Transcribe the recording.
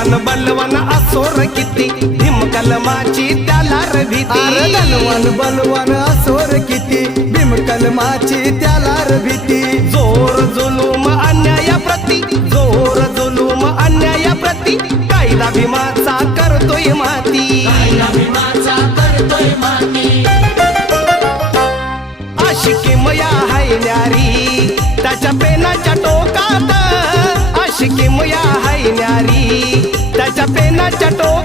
धनवान बलवान असोर किती भीम कलमाची त्याला र भीती धनवान बलवान असोर किती भीम कलमाची त्याला र भीती जोर जुलूम अन्याय प्रति जोर जुलूम अन्याय प्रति कायदा भीमाचा करतोय माती आशिकी मया हाय न्यारी त्याच्या पेनाच्या टोकात आशिकी मया हाय न्यारी त्याच्या पेनाच्या टोकात